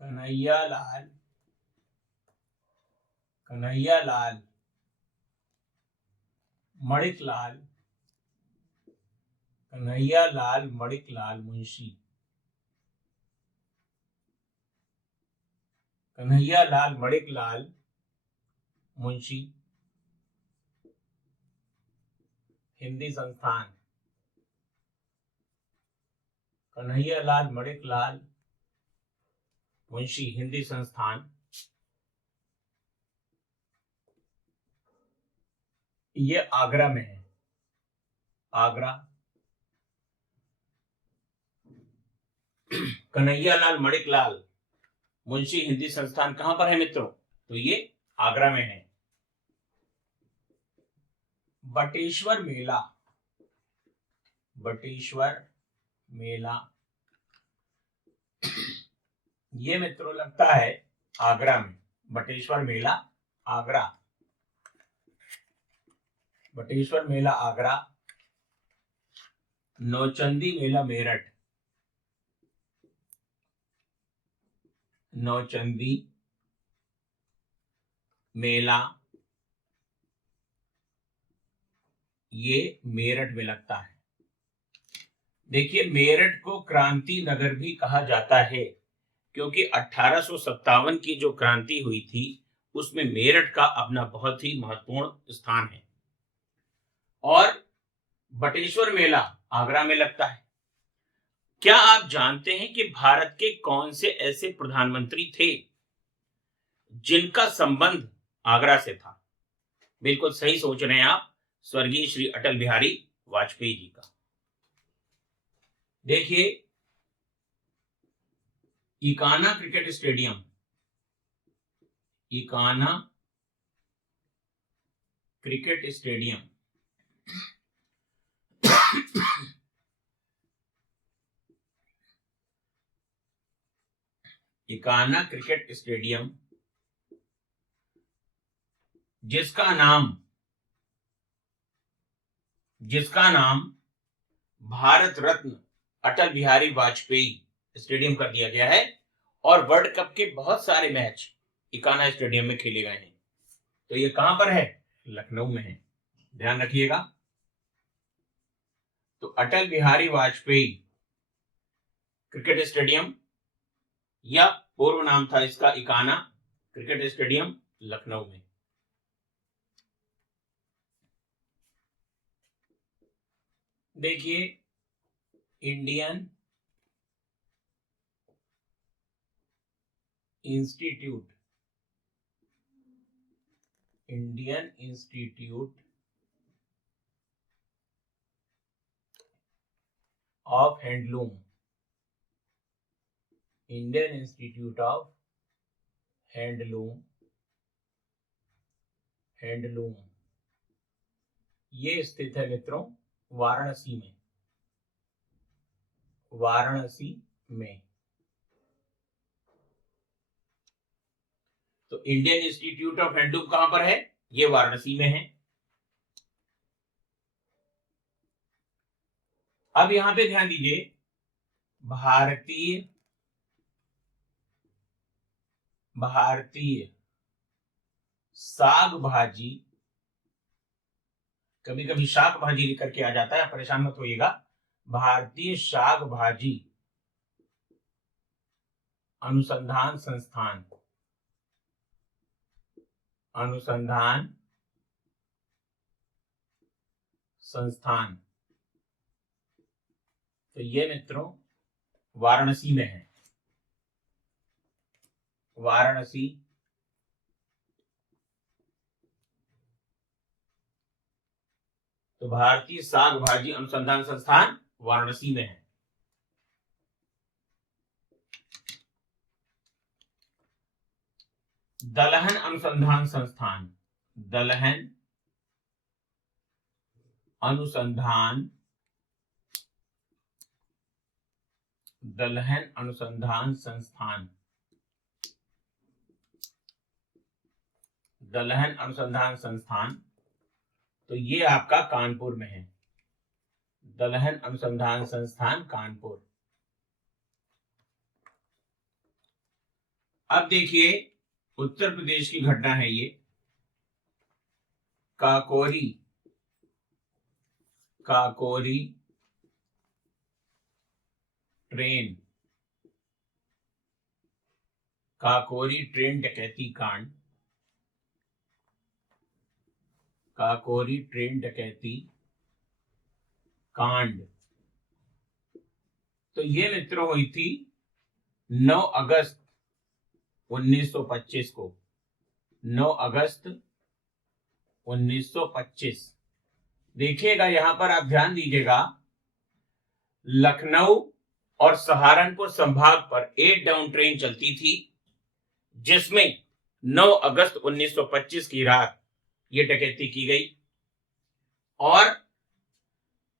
कन्हैयालाल कन्हैयालाल मणिकलाल कन्हैयालाल मणिकलाल मुंशी कन्हैयालाल मणिकलाल मुंशी हिंदी संस्थान कन्हैयालाल मणिकलाल मुंशी हिंदी संस्थान ये आगरा में है। आगरा। कन्हैयालाल मणिकलाल मुंशी हिंदी संस्थान कहां पर है मित्रों? तो ये आगरा में है। बटेश्वर मेला बटेश्वर मेला ये मित्रों लगता है आगरा में। बटेश्वर मेला आगरा। बटेश्वर मेला आगरा। नौचंदी मेला मेरठ। नौचंदी मेला ये मेरठ में लगता है। देखिए मेरठ को क्रांति नगर भी कहा जाता है क्योंकि 1857 की जो क्रांति हुई थी उसमें मेरठ का अपना बहुत ही महत्वपूर्ण स्थान है। और बटेश्वर मेला आगरा में लगता है। क्या आप जानते हैं कि भारत के कौन से ऐसे प्रधानमंत्री थे जिनका संबंध आगरा से था? बिल्कुल सही सोच रहे हैं आप, स्वर्गीय श्री अटल बिहारी वाजपेयी जी का। देखिए Ekana cricket stadium Ekana cricket stadium Ekana cricket stadium जिसका नाम भारत रत्न अटल बिहारी वाजपेयी स्टेडियम कर दिया गया है और वर्ल्ड कप के बहुत सारे मैच इकाना स्टेडियम में खेले गए हैं। तो ये कहां पर है? लखनऊ में है, ध्यान रखिएगा। तो अटल बिहारी वाजपेयी क्रिकेट स्टेडियम या पूर्व नाम था इसका इकाना क्रिकेट स्टेडियम, लखनऊ में। देखिए Indian institute of handloom Indian institute of handloom ये स्थित है मित्रों वाराणसी में। तो इंडियन इंस्टीट्यूट ऑफ हैंडलूम कहां पर है? ये वाराणसी में है। अब यहां पे ध्यान दीजिए भारतीय साग भाजी, कभी कभी शाक भाजी लिख करके आ जाता है, परेशान मत होइएगा। भारतीय शाक भाजी अनुसंधान संस्थान तो ये मित्रों वाराणसी में है। वाराणसी तो भारतीय साग भाजी अनुसंधान संस्थान वाराणसी में है। दलहन अनुसंधान संस्थान तो ये आपका कानपुर में है। दलहन अनुसंधान संस्थान कानपुर। अब देखिए उत्तर प्रदेश की घटना है ये। काकोरी काकोरी ट्रेन काकोरी ट्रेन डकैती कांड। काकोरी ट्रेन डकैती कांड। तो ये मित्रों हुई थी 9 अगस्त 1925 को। 9 अगस्त 1925। देखिएगा यहां पर आप ध्यान दीजिएगा, लखनऊ और सहारनपुर संभाग पर 8 डाउन ट्रेन चलती थी, जिसमें 9 अगस्त 1925 की रात ये डकैती की गई। और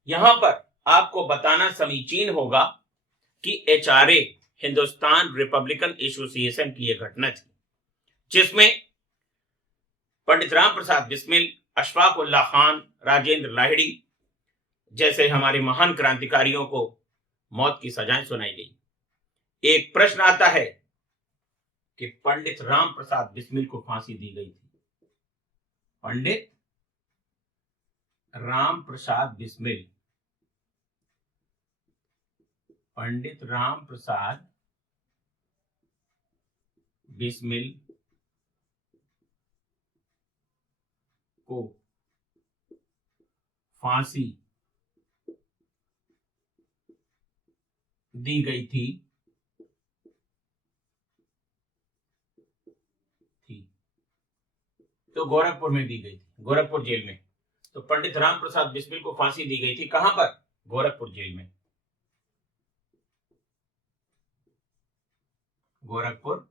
यहां पर आपको बताना समीचीन होगा कि एचआरए हिंदुस्तान रिपब्लिकन एसोसिएशन की यह घटना थी, जिसमें पंडित राम प्रसाद बिस्मिल, अशफाक उल्लाह खान, राजेंद्र लाहिड़ी जैसे हमारे महान क्रांतिकारियों को मौत की सजाएं सुनाई गई। एक प्रश्न आता है कि पंडित राम प्रसाद बिस्मिल को फांसी दी गई थी। पंडित राम प्रसाद बिस्मिल, पंडित राम प्रसाद बिस्मिल को फांसी दी गई थी। तो गोरखपुर में दी गई थी, गोरखपुर जेल में। तो पंडित राम प्रसाद बिस्मिल को फांसी दी गई थी कहां पर? गोरखपुर जेल में। गोरखपुर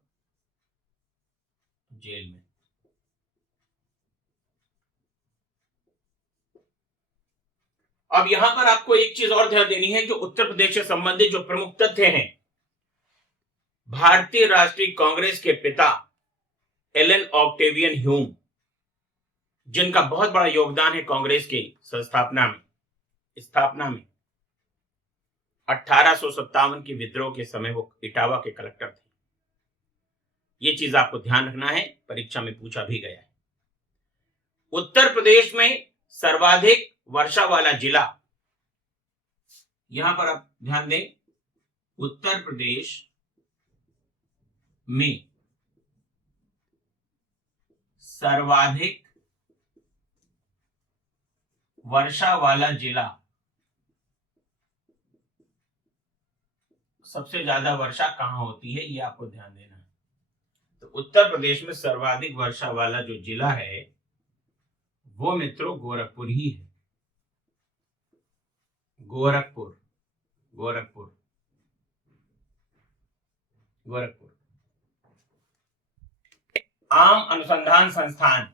जेल में। अब यहां पर आपको एक चीज और ध्यान देनी है, जो उत्तर प्रदेश से संबंधित जो प्रमुख तथ्य हैं। भारतीय राष्ट्रीय कांग्रेस के पिता एलन ऑक्टेवियन ह्यूम, जिनका बहुत बड़ा योगदान है कांग्रेस के स्थापना में 1857 के विद्रोह के समय वो इटावा के कलेक्टर थे। ये चीज आपको ध्यान रखना है, परीक्षा में पूछा भी गया है। उत्तर प्रदेश में सर्वाधिक वर्षा वाला जिला, यहां पर आप ध्यान दें, उत्तर प्रदेश में सर्वाधिक वर्षा वाला जिला, सबसे ज्यादा वर्षा कहां होती है ये आपको ध्यान देना है। तो उत्तर प्रदेश में सर्वाधिक वर्षा वाला जो जिला है वो मित्रों गोरखपुर ही है। गोरखपुर गोरखपुर गोरखपुर। आम अनुसंधान संस्थान,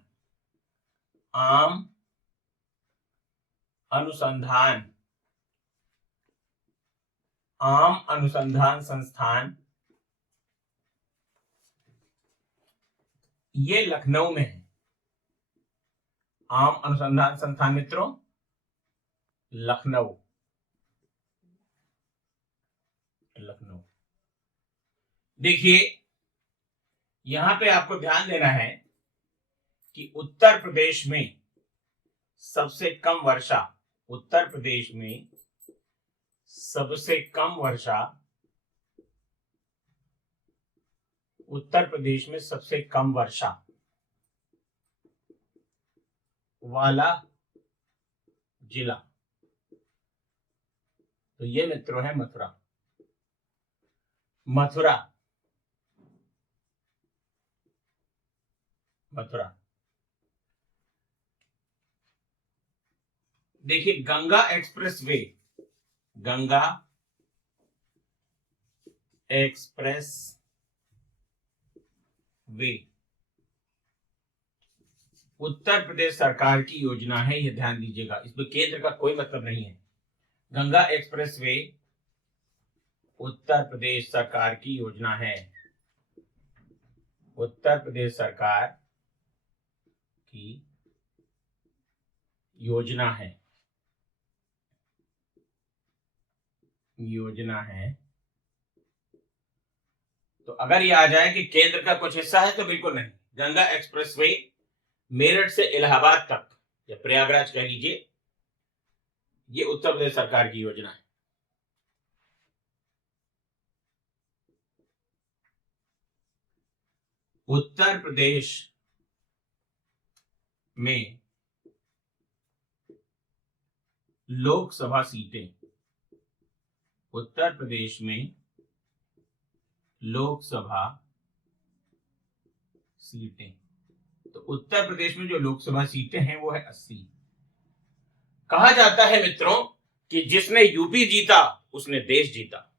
आम अनुसंधान आम अनुसंधान संस्थान ये लखनऊ में है। आम अनुसंधान संस्थान मित्रों लखनऊ। देखिए यहां पे आपको ध्यान देना है कि उत्तर प्रदेश में सबसे कम वर्षा, उत्तर प्रदेश में सबसे कम वर्षा, उत्तर प्रदेश में सबसे कम वर्षा वाला जिला, तो ये मित्रों है मथुरा। मथुरा मथुरा। देखिए गंगा एक्सप्रेस वे उत्तर प्रदेश सरकार की योजना है, यह ध्यान दीजिएगा, इसमें केंद्र का कोई मतलब नहीं है। गंगा एक्सप्रेस वे उत्तर प्रदेश सरकार की योजना है, उत्तर प्रदेश सरकार की योजना है, तो अगर ये आ जाए कि केंद्र का कुछ हिस्सा है तो बिल्कुल नहीं। गंगा एक्सप्रेसवे मेरठ से इलाहाबाद तक या प्रयागराज कह लीजिए, ये उत्तर प्रदेश सरकार की योजना है। उत्तर प्रदेश में लोकसभा सीटें, उत्तर प्रदेश में लोकसभा सीटें, तो उत्तर प्रदेश में जो लोकसभा सीटें हैं वो है 80। कहा जाता है मित्रों कि जिसने यूपी जीता उसने देश जीता,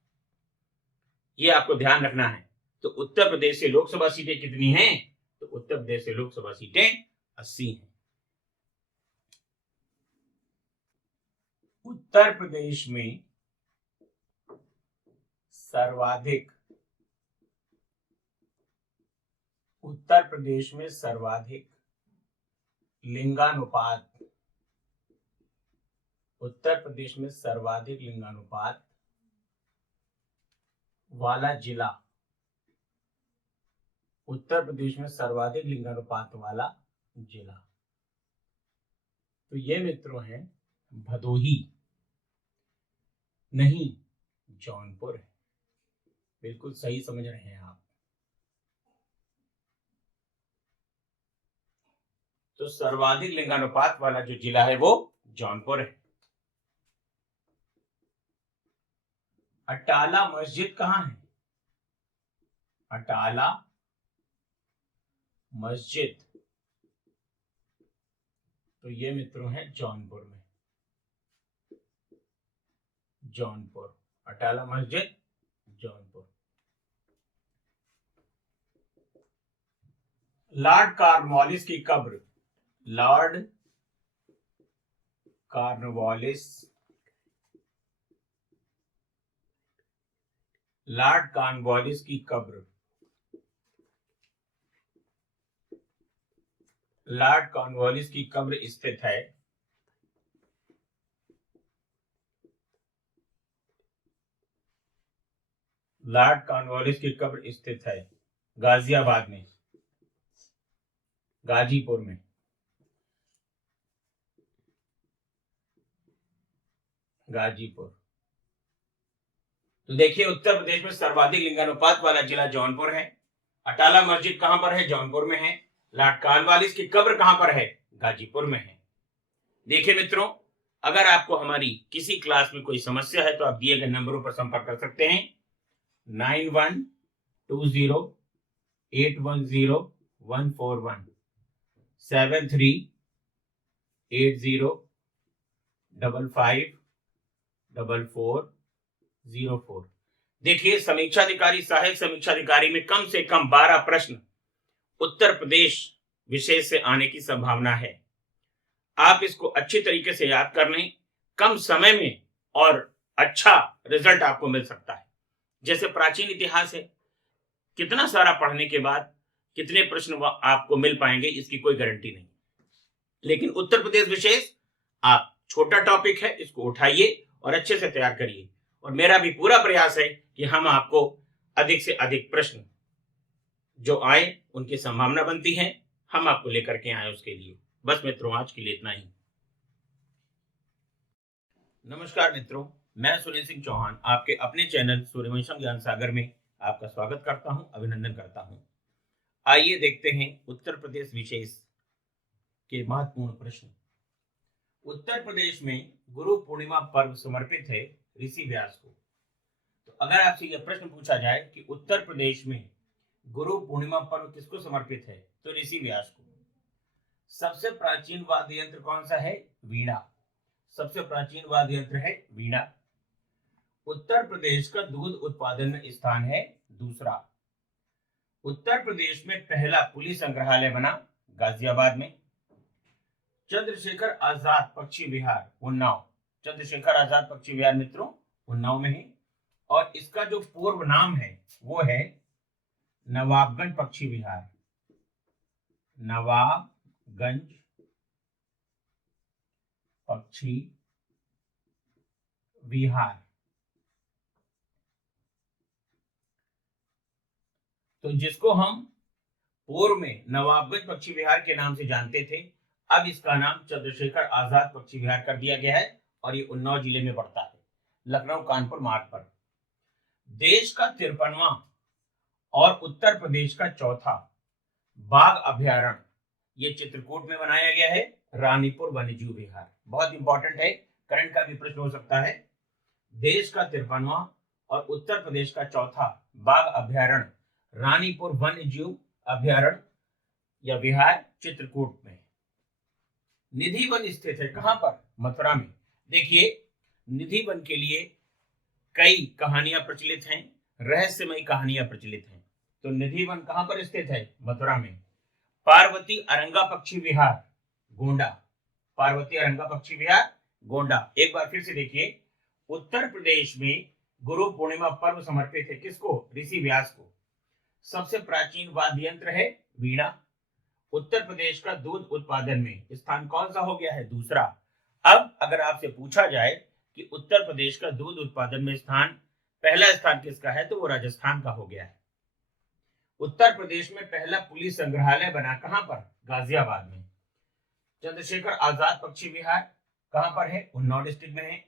ये आपको ध्यान रखना है। तो उत्तर प्रदेश से लोकसभा सीटें कितनी हैं? तो उत्तर प्रदेश से लोकसभा सीटें 80 हैं। उत्तर प्रदेश में सर्वाधिक, उत्तर प्रदेश में सर्वाधिक लिंगानुपात, उत्तर प्रदेश में सर्वाधिक लिंगानुपात वाला जिला, उत्तर प्रदेश में सर्वाधिक लिंगानुपात वाला जिला, तो ये मित्रों है भदोही, नहीं जौनपुर है। बिल्कुल सही समझ रहे हैं आप। तो सर्वाधिक लिंगानुपात वाला जो जिला है वो जौनपुर है। अटाला मस्जिद कहाँ है? अटाला मस्जिद, तो ये मित्रों है जौनपुर में, जौनपुर, अटाला मस्जिद जौनपुर। लॉर्ड कॉर्नवालिस की कब्र, लॉर्ड कॉर्नवालिस, लॉर्ड कॉर्नवालिस की कब्र, लॉर्ड कॉर्नवालिस की कब्र स्थित है लॉर्ड कॉर्नवालिस की कब्र स्थित है गाजियाबाद में, गाजीपुर में, गाजीपुर। तो देखिए उत्तर प्रदेश में सर्वाधिक लिंगानुपात वाला जिला जौनपुर है। अटाला मस्जिद कहां पर है? जौनपुर में है। लॉर्ड कॉर्नवालिस की कब्र कहां पर है? गाजीपुर में है। देखिए मित्रों, अगर आपको हमारी किसी क्लास में कोई समस्या है तो आप दिए गए नंबरों पर संपर्क कर सकते हैं। 9120810141, 7380554404। देखिए समीक्षाधिकारी, सहायक समीक्षाधिकारी में कम से कम 12 प्रश्न उत्तर प्रदेश विषय से आने की संभावना है। आप इसको अच्छी तरीके से याद कर लें, कम समय में और अच्छा रिजल्ट आपको मिल सकता है। जैसे प्राचीन इतिहास है, कितना सारा पढ़ने के बाद कितने प्रश्न आपको मिल पाएंगे इसकी कोई गारंटी नहीं। लेकिन उत्तर प्रदेश विशेष, आप छोटा टॉपिक है, इसको उठाइए और अच्छे से तैयार करिए। और मेरा भी पूरा प्रयास है कि हम आपको अधिक से अधिक प्रश्न जो आए उनकी संभावना बनती है, हम आपको लेकर के आए उसके लिए। बस मित्रों, आज के लिए इतना ही। नमस्कार मित्रों, मैं सुनील सिंह चौहान आपके अपने चैनल सूर्यवंशम ज्ञान सागर में आपका स्वागत करता हूं, अभिनंदन करता हूं। आइए देखते हैं उत्तर प्रदेश विशेष के महत्वपूर्ण प्रश्न। उत्तर प्रदेश में गुरु पूर्णिमा पर्व समर्पित है ऋषि व्यास को। तो अगर आपसे यह प्रश्न पूछा जाए कि उत्तर प्रदेश में गुरु पूर्णिमा पर्व किसको समर्पित है, तो ऋषि व्यास को। सबसे प्राचीन वाद्य यंत्र कौन सा है? वीणा। सबसे प्राचीन वाद्य यंत्र है वीणा। उत्तर प्रदेश का दूध उत्पादन में स्थान है दूसरा। उत्तर प्रदेश में पहला पुलिस संग्रहालय बना गाजियाबाद में। चंद्रशेखर आजाद पक्षी विहार उन्नाव, चंद्रशेखर आजाद पक्षी विहार मित्रों उन्नाव में है। और इसका जो पूर्व नाम है वो है नवाबगंज पक्षी विहार, नवाबगंज पक्षी विहार। तो जिसको हम पूर्व में नवाबगंज पक्षी विहार के नाम से जानते थे, अब इसका नाम चंद्रशेखर आजाद पक्षी विहार कर दिया गया है और ये उन्नाव जिले में पड़ता है, लखनऊ कानपुर मार्ग पर। देश का 53वां और उत्तर प्रदेश का चौथा बाघ अभ्यारण्य ये चित्रकूट में बनाया गया है, रानीपुर वन्यजीव विहार। बहुत इंपॉर्टेंट है, करंट का भी प्रश्न हो सकता है। देश का 53वां और उत्तर प्रदेश का चौथा बाघ अभ्यारण्य रानीपुर वन्यजीव अभ्यारण्य या विहार चित्रकूट में। निधि वन स्थित है कहां पर? मथुरा में। देखिए, निधि वन के लिए कई कहानियां प्रचलित हैं, रहस्यमयी कहानियां प्रचलित हैं। तो निधि वन कहां पर स्थित है? मथुरा में। पार्वती अरंगा पक्षी विहार गोंडा, पार्वती अरंगा पक्षी विहार गोंडा। एक बार फिर से देखिए, उत्तर प्रदेश में गुरु पूर्णिमा पर्व समर्पित है किसको? ऋषि व्यास को। सबसे प्राचीन वाद्य यंत्र है वीणा। उत्तर प्रदेश का दूध उत्पादन में स्थान कौन सा हो गया है? दूसरा। अब अगर आपसे पूछा जाए कि उत्तर प्रदेश का दूध उत्पादन में स्थान, पहला स्थान किसका है, तो वो राजस्थान का हो गया है। उत्तर प्रदेश में पहला पुलिस संग्रहालय बना कहां पर? गाजियाबाद में। चंद्रशेखर आजाद पक्षी विहार कहां पर है? उन्नाव डिस्ट्रिक्ट में है।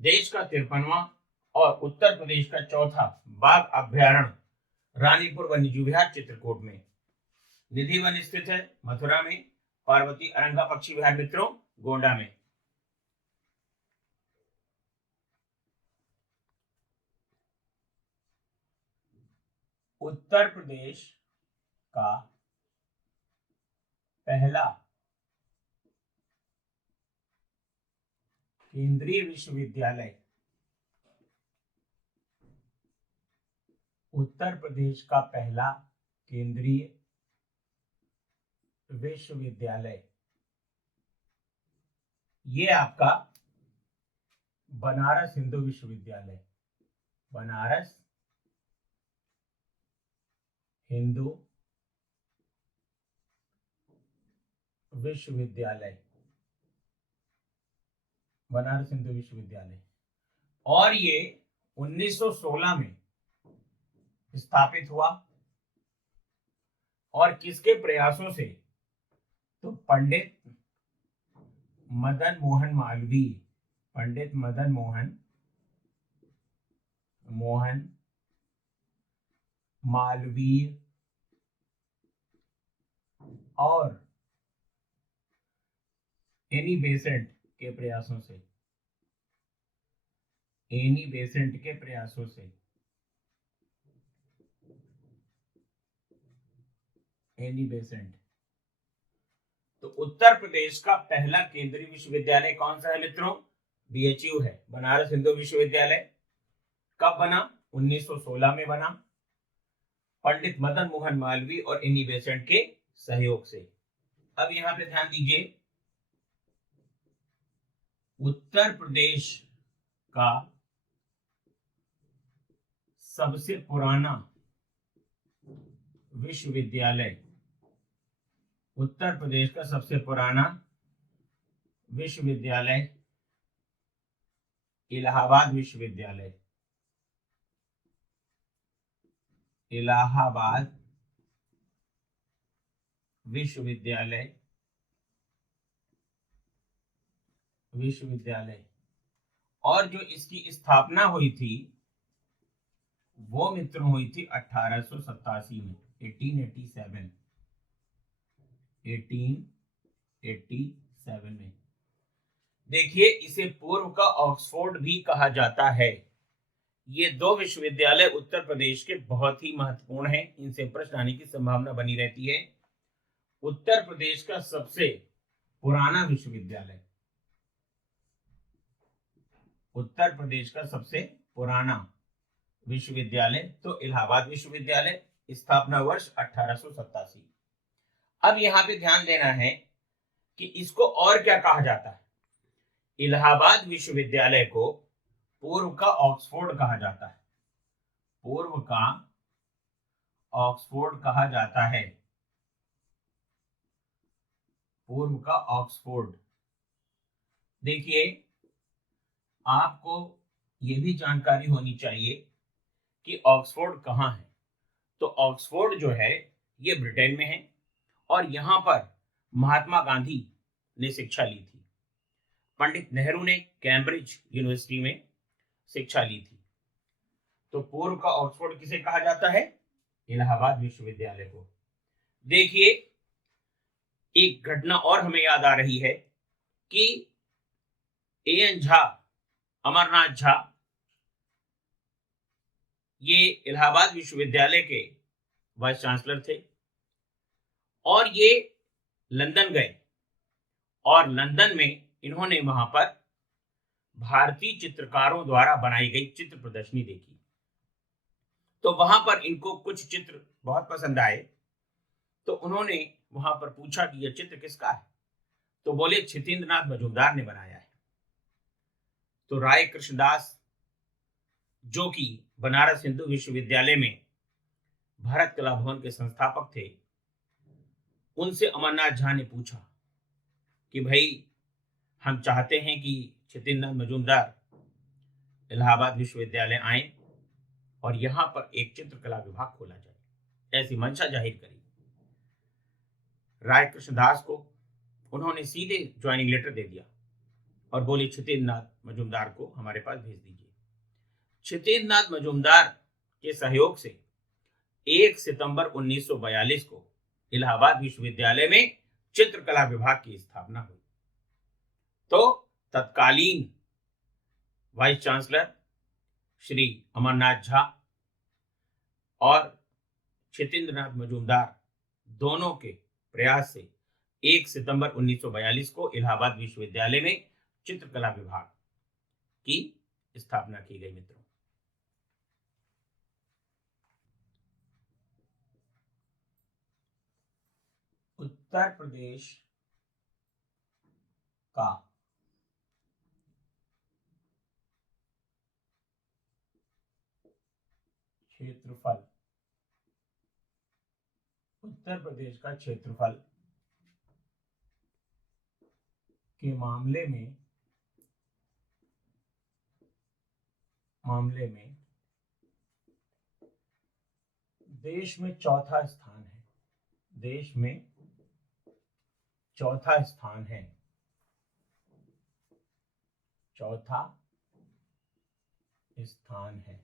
देश का 53वां और उत्तर प्रदेश का चौथा बाघ अभ्यारण्य रानीपुर वन्यजीव विहार चित्रकूट में। निधि वन स्थित है मथुरा में। पार्वती अरंगा पक्षी विहार मित्रों गोंडा में। उत्तर प्रदेश का पहला केंद्रीय विश्वविद्यालय, उत्तर प्रदेश का पहला केंद्रीय विश्वविद्यालय, ये आपका बनारस हिंदू विश्वविद्यालय, बनारस हिंदू विश्वविद्यालय, बनारस हिंदू विश्वविद्यालय। और ये 1916 में स्थापित हुआ और किसके प्रयासों से? तो पंडित मदन मोहन मालवीय, पंडित मदन मोहन मालवीय और एनी बेसेंट के प्रयासों से, एनी बेसेंट के प्रयासों से, एनी बेसेंट। तो उत्तर प्रदेश का पहला केंद्रीय विश्वविद्यालय कौन सा है मित्रों? बीएचयू है, बनारस हिंदू विश्वविद्यालय। कब बना? 1916 में बना, पंडित मदन मोहन मालवीय और एनी बेसेंट के सहयोग से। अब यहां पे ध्यान दीजिए, उत्तर प्रदेश का सबसे पुराना विश्वविद्यालय, उत्तर प्रदेश का सबसे पुराना विश्वविद्यालय इलाहाबाद विश्वविद्यालय, इलाहाबाद विश्वविद्यालय, और जो इसकी स्थापना हुई थी वो मित्रों हुई थी 1887 में, 1887 में। देखिए, इसे पूर्व का ऑक्सफोर्ड भी कहा जाता है। ये दो विश्वविद्यालय उत्तर प्रदेश के बहुत ही महत्वपूर्ण हैं, इनसे प्रश्न आने की संभावना बनी रहती है। उत्तर प्रदेश का सबसे पुराना विश्वविद्यालय, उत्तर प्रदेश का सबसे पुराना विश्वविद्यालय तो इलाहाबाद विश्वविद्यालय, स्थापना वर्ष 1887। अब यहां पे ध्यान देना है कि इसको और क्या कहा जाता है। इलाहाबाद विश्वविद्यालय को पूर्व का ऑक्सफोर्ड कहा जाता है, पूर्व का ऑक्सफोर्ड कहा जाता है, पूर्व का ऑक्सफोर्ड। देखिए, आपको यह भी जानकारी होनी चाहिए कि ऑक्सफोर्ड कहां है। तो ऑक्सफोर्ड जो है ये ब्रिटेन में है और यहाँ पर महात्मा गांधी ने शिक्षा ली थी। पंडित नेहरू ने कैम्ब्रिज यूनिवर्सिटी में शिक्षा ली थी। तो पूर्व का ऑक्सफोर्ड किसे कहा जाता है? इलाहाबाद विश्वविद्यालय को। देखिए, एक घटना और हमें याद आ रही है कि एएन झा, अमरनाथ झा, ये इलाहाबाद विश्वविद्यालय के वाइस चांसलर थे और ये लंदन गए और लंदन में इन्होंने वहां पर भारतीय चित्रकारों द्वारा बनाई गई चित्र प्रदर्शनी देखी। तो वहां पर इनको कुछ चित्र बहुत पसंद आए, तो उन्होंने वहां पर पूछा कि यह चित्र किसका है? तो बोले क्षितेंद्रनाथ मजूमदार ने बनाया है। तो राय कृष्णदास, जो कि बनारस हिंदू विश्वविद्यालय में भारत कला भवन के संस्थापक थे, उनसे अमरनाथ झा ने पूछा कि भाई, हम चाहते हैं कि क्षितेंद्रनाथ मजूमदार इलाहाबाद विश्वविद्यालय आए और यहाँ पर एक चित्रकला विभाग खोला जाए, ऐसी मंशा जाहिर करी। राय कृष्णदास को उन्होंने सीधे ज्वाइनिंग लेटर दे दिया और बोले क्षितेंद्रनाथ मजूमदार को हमारे पास भेज दीजिए। क्षितेंद्रनाथ मजूमदार के सहयोग से 1 सितंबर 1942 को इलाहाबाद विश्वविद्यालय में चित्रकला विभाग की स्थापना हुई। तो तत्कालीन वाइस चांसलर श्री अमरनाथ झा और क्षितेंद्रनाथ मजूमदार दोनों के प्रयास से 1 सितंबर 1942 को इलाहाबाद विश्वविद्यालय में चित्रकला विभाग की स्थापना की गई। मित्रों, उत्तर प्रदेश का क्षेत्रफल, उत्तर प्रदेश का क्षेत्रफल के मामले में देश में चौथा स्थान है। देश में चौथा स्थान है। चौथा स्थान है।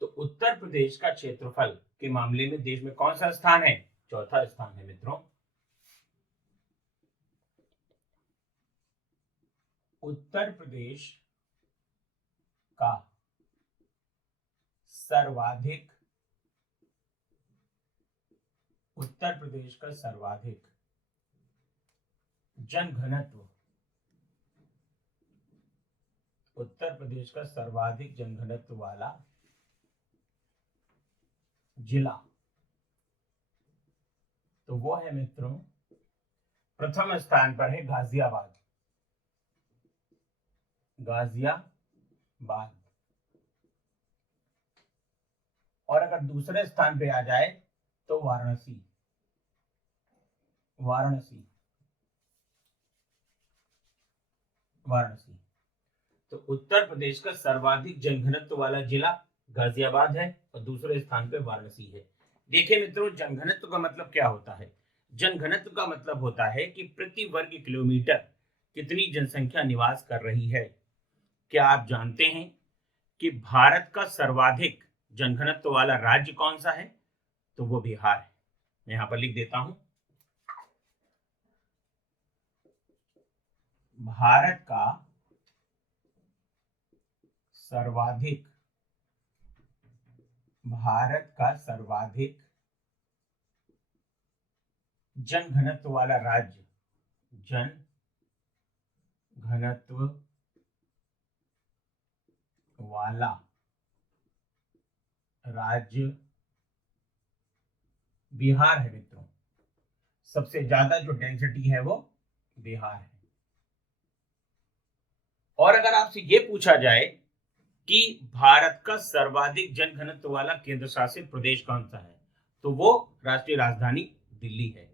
तो उत्तर प्रदेश का क्षेत्रफल के मामले में देश में कौन सा स्थान है? चौथा स्थान है। मित्रों, उत्तर प्रदेश का सर्वाधिक जनघनत्व, उत्तर प्रदेश का सर्वाधिक जनघनत्व वाला जिला, तो वो है मित्रों, प्रथम स्थान पर है गाजियाबाद। गाजियाबाद। और अगर दूसरे स्थान पे आ जाए तो वाराणसी। तो उत्तर प्रदेश का सर्वाधिक जनघनत्व वाला जिला गाजियाबाद है और दूसरे स्थान पे वाराणसी है। देखिए मित्रों, जनघनत्व का मतलब क्या होता है? जनघनत्व का मतलब होता है कि प्रति वर्ग किलोमीटर कितनी जनसंख्या निवास कर रही है। क्या आप जानते हैं कि भारत का सर्वाधिक जनघनत्व वाला राज्य कौन सा है? तो वो बिहार है। मैं यहां पर लिख देता हूं, भारत का सर्वाधिक जनघनत्व वाला राज्य, जनघनत्व वाला राज्य बिहार है। मित्रों, सबसे ज्यादा जो डेंसिटी है वो बिहार है। और अगर आपसे ये पूछा जाए कि भारत का सर्वाधिक जनघनत्व वाला केंद्र शासित प्रदेश कौन सा है, तो वो राष्ट्रीय राजधानी दिल्ली है।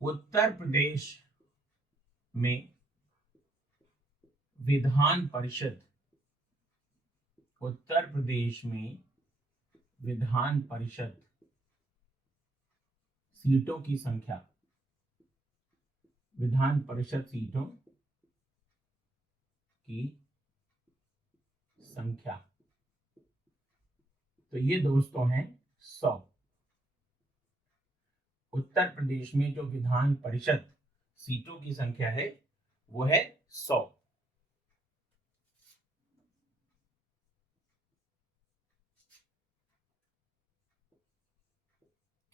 उत्तर प्रदेश में विधान परिषद, उत्तर प्रदेश में विधान परिषद सीटों की संख्या, विधान परिषद सीटों की संख्या, तो ये दोस्तों हैं 100। उत्तर प्रदेश में जो विधान परिषद सीटों की संख्या है वो है 100।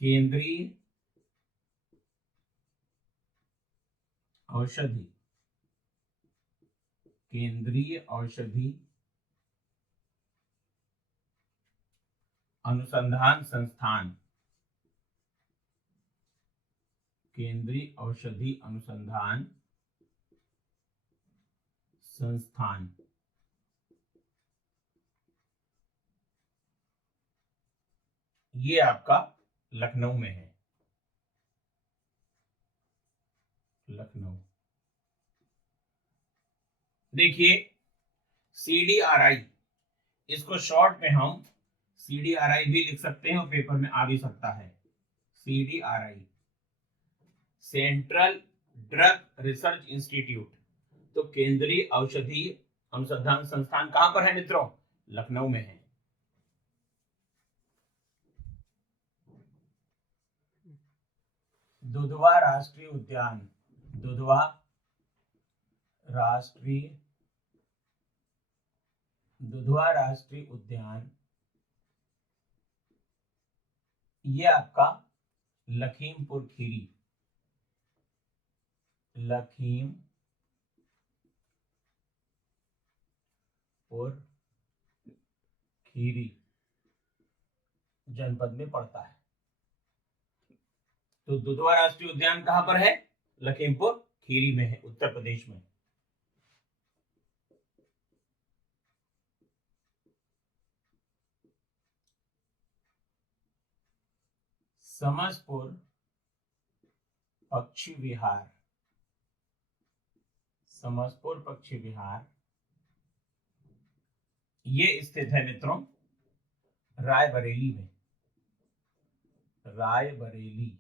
केंद्रीय औषधि, केंद्रीय औषधि अनुसंधान संस्थान, केंद्रीय औषधि अनुसंधान संस्थान, ये आपका लखनऊ में है, लखनऊ। देखिए CDRI, इसको शॉर्ट में हम CDRI भी लिख सकते हैं और पेपर में आ भी सकता है। CDRI, central drug research institute. तो केंद्रीय औषधि अनुसंधान संस्थान कहां पर है मित्रों? लखनऊ में है। दुधवा राष्ट्रीय उद्यान, दुधवा राष्ट्रीय उद्यान, ये आपका लखीमपुर खीरी, लखीमपुर खीरी जनपद में पड़ता है। तो दुधवा राष्ट्रीय उद्यान कहां पर है? लखीमपुर खीरी में है, उत्तर प्रदेश में। समसपुर पक्षी विहार, समसपुर पक्षी विहार ये स्थित है मित्रों रायबरेली में, रायबरेली।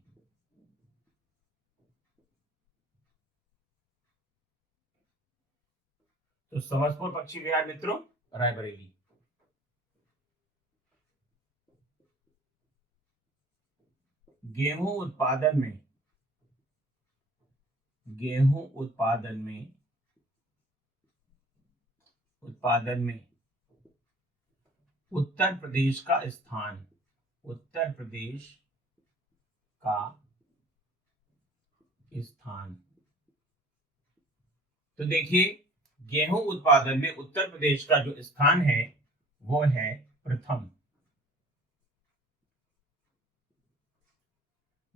तो समसपुर पक्षी विहार मित्रों रायबरेली। गेहूं उत्पादन में, गेहूं उत्पादन में उत्तर प्रदेश का स्थान, उत्तर प्रदेश का स्थान। तो देखिए गेहूं उत्पादन में उत्तर प्रदेश का जो स्थान है वो है प्रथम।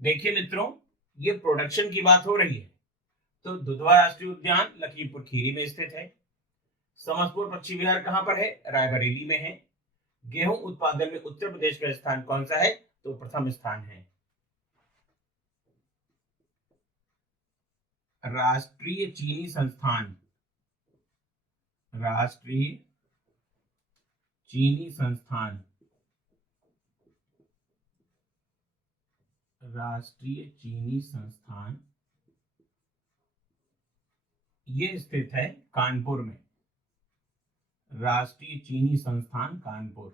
देखिए मित्रों ये प्रोडक्शन की बात हो रही है, तो दुधवा राष्ट्रीय उद्यान लखीमपुर खीरी में स्थित है। समसपुर पक्षी विहार कहां पर है? रायबरेली में है। गेहूं उत्पादन में उत्तर प्रदेश का स्थान कौन सा है? तो प्रथम स्थान है। राष्ट्रीय चीनी संस्थान, राष्ट्रीय चीनी संस्थान, राष्ट्रीय चीनी संस्थान ये स्थित है कानपुर में, राष्ट्रीय चीनी संस्थान कानपुर।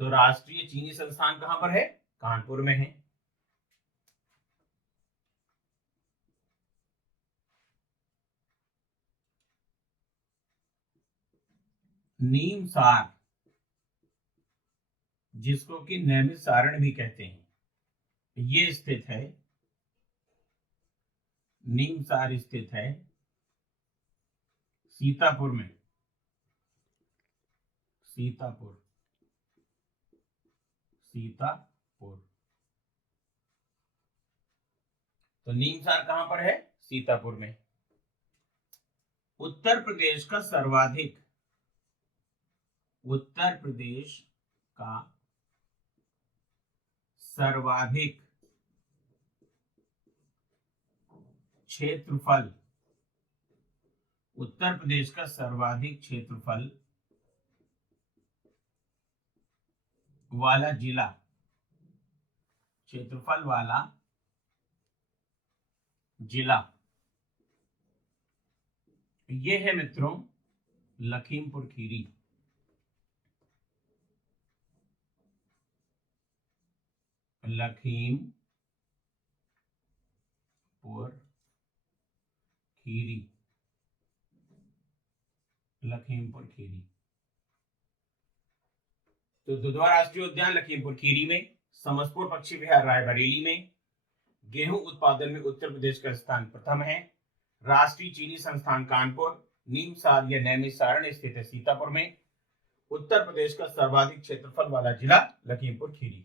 तो राष्ट्रीय चीनी संस्थान कहां पर है? कानपुर में है। नीम सार, जिसको कि नैमिष सारण भी कहते हैं, ये स्थित है, नीम सार स्थित है सीतापुर में, सीतापुर, सीतापुर। तो नीम सार कहां पर है? सीतापुर में। उत्तर प्रदेश का सर्वाधिक, उत्तर प्रदेश का सर्वाधिक क्षेत्रफल उत्तर प्रदेश का सर्वाधिक क्षेत्रफल वाला जिला, क्षेत्रफल वाला जिला, ये है मित्रों लखीमपुर खीरी। लखीमपुर खीरी, लखीमपुर खीरी। तो दुधवा राष्ट्रीय उद्यान लखीमपुर खीरी में, समसपुर पक्षी विहार रायबरेली में, गेहूं उत्पादन में उत्तर प्रदेश का स्थान प्रथम है, राष्ट्रीय चीनी संस्थान कानपुर, नीमसार या नैमिषारण्य स्थित है सीतापुर में, उत्तर प्रदेश का सर्वाधिक क्षेत्रफल वाला जिला लखीमपुर खीरी।